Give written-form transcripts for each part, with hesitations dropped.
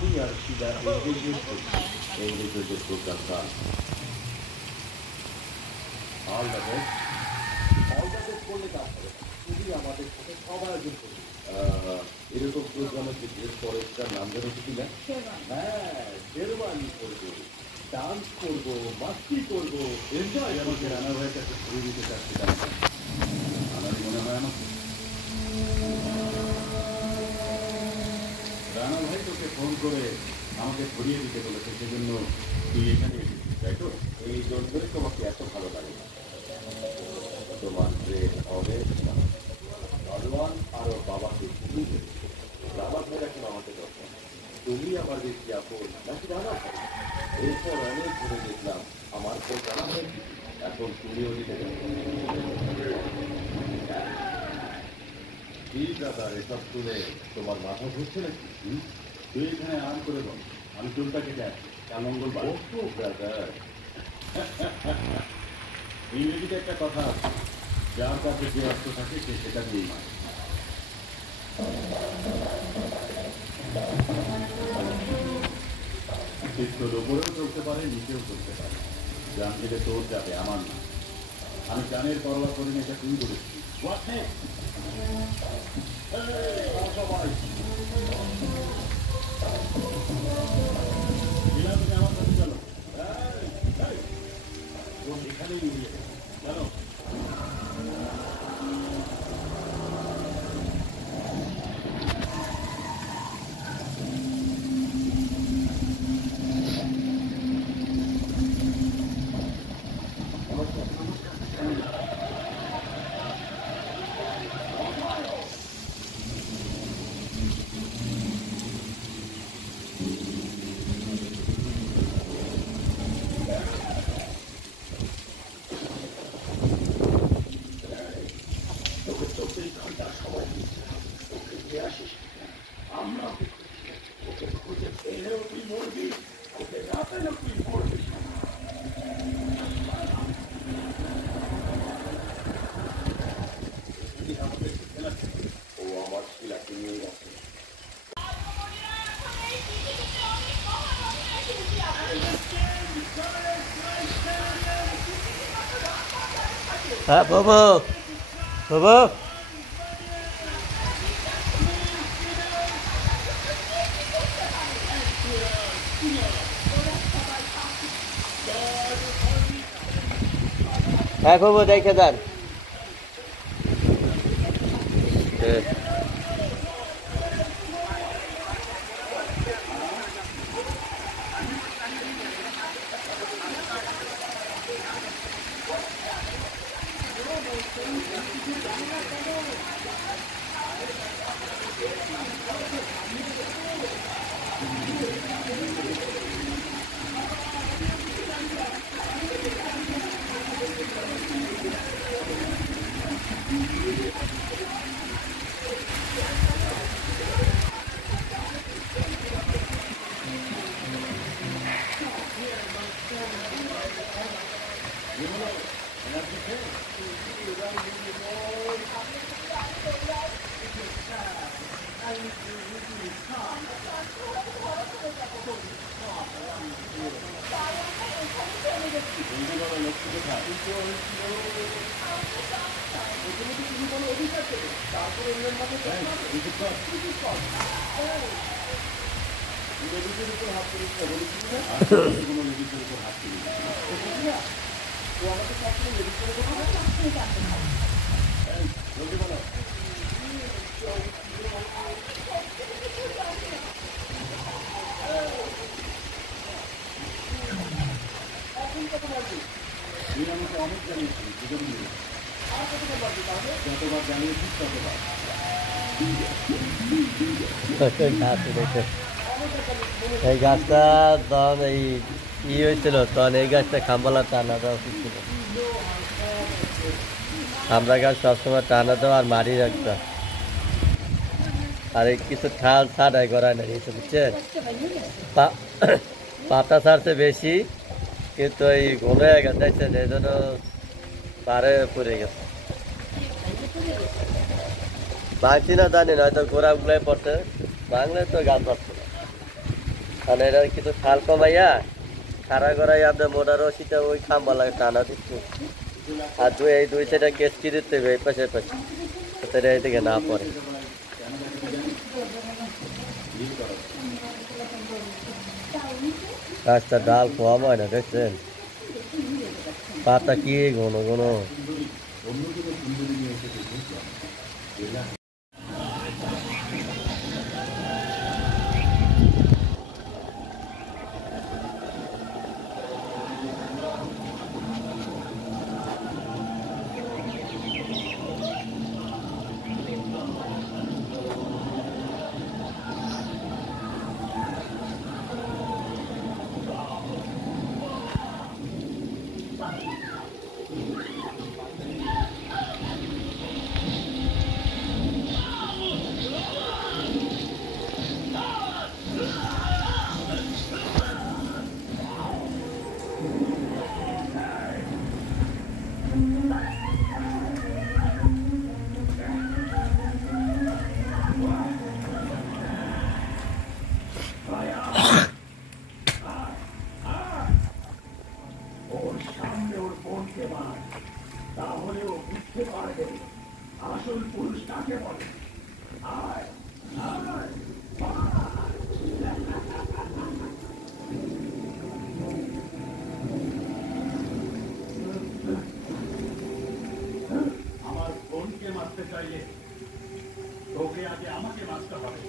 আমি আর শিলা এঙ্গেজমেন্ট করছি। এঙ্গেজমেন্টের প্রোগ্রামটা all the best. All the best করলে কাজ হবে না, তুমি আমাদের সাথে সব আয়োজন করবে। এরকম প্রোগ্রামে যে ড্রেস পরে সেটার নাম জানো কি না? হ্যাঁ, শেরওয়ানি করবো, ডান্স করবো, মাস্তি করবো, এনজয়। আমাকে রানা ভাইয়ের কাছে ঘুরে দিতে চাচ্ছি, আমারই মনে হয় আমাকে রানা ভাই তোকে ফোন করে আমাকে ঘুরিয়ে দিতে বলেছে, সেজন্য তুই এখানে এসেছিস, তাই তো? এই জন্যই তোমাকে এত ভালো লাগে। তোমার ট্রেন হবে ভগবান আরো বাবাকে ভুলে গেছে। রানা ভাই এখন আমাকে দরকার। তুমি আমার বেশি আপন নাকি রানা ভাই? এরপর অনেক ঘুরে দেখলাম আমার তো রানা ভাই, এখন তুমিও দিতে যাবে। কি ব্যাপার, এসব শুনে তোমার মাথা ঘুরছে নাকি? তুই এখানে আরাম করে বল, আমি চুলটা কেটে আসি। কাল মঙ্গলবার। ও ব্রাদার, ইংরেজিতে একটা কথা আছে, যার কাছে যে অর্থ থাকে সে সেটা নিয়েই মানে। চিত্তর ওপরেও চলতে পারে, নিচেও চলতে পারে। জান গেলে তোর যাবে, আমার না। আমি জানের পরোয়া করি না, এটা তুই বলেছিস। সবাই তুমি আমার কাছে চলো। এখানেই উড়িয়ে জানো। হ্যাঁ বাবু, বাবু হ্যাঁ বাবু দেখে দেন। এই গাছটা তখন ই হয়েছিল, তখন এই গাছটা খাম্বালা টানা দেওয়া উচিত ছিল। আমরা গাছ সবসময় টানা দেওয়া আর মারি রাখতাম, আর কিছু ঠাল ছাড়াই করায় না কিছু, বুঝছেন? পাতা ছাড়ছে বেশি, কিন্তু এই ঘুমে গেছে এই জন্য পারে পড়ে গেছে। বাঁচি না জানি না, হয়তো গোড়াগুলাই পড়ছে, বাংলায় তো গাছ পাচ্ছে না। মানে এটা কিছু খাল কমাইয়া খাড়া করাই আপনার মোটা রশিটা ওই খাম্বা লাগে টানা দিচ্ছে। আর এই দুই সাইডে কেসকি দিতে হবে এই পাশে পাশে, যাতে এই দিকে না পড়ে। গাছটা ডাল কম হয় না, দেখছেন পাতা কি ঘন ঘন। আমার বোনকে মারতে চাইলে তোকে আগে আমাকে মারতে হবে।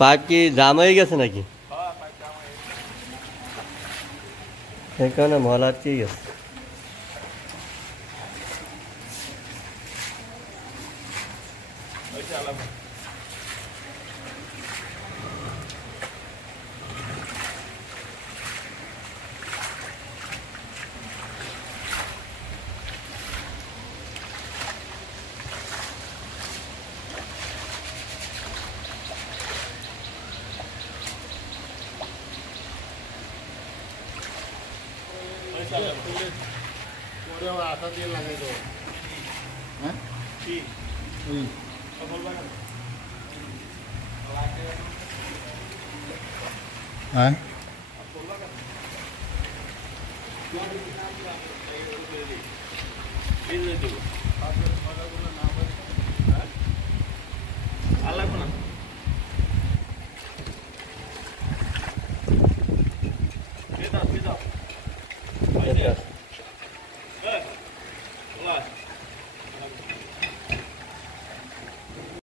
পাইপ কি জাম হয়ে গেছে নাকি? সেখানে ময়লা আটকে গেছে। আশা দিয়ে লাগাই দেবো। হ্যাঁ হ্যাঁ আল্লাহ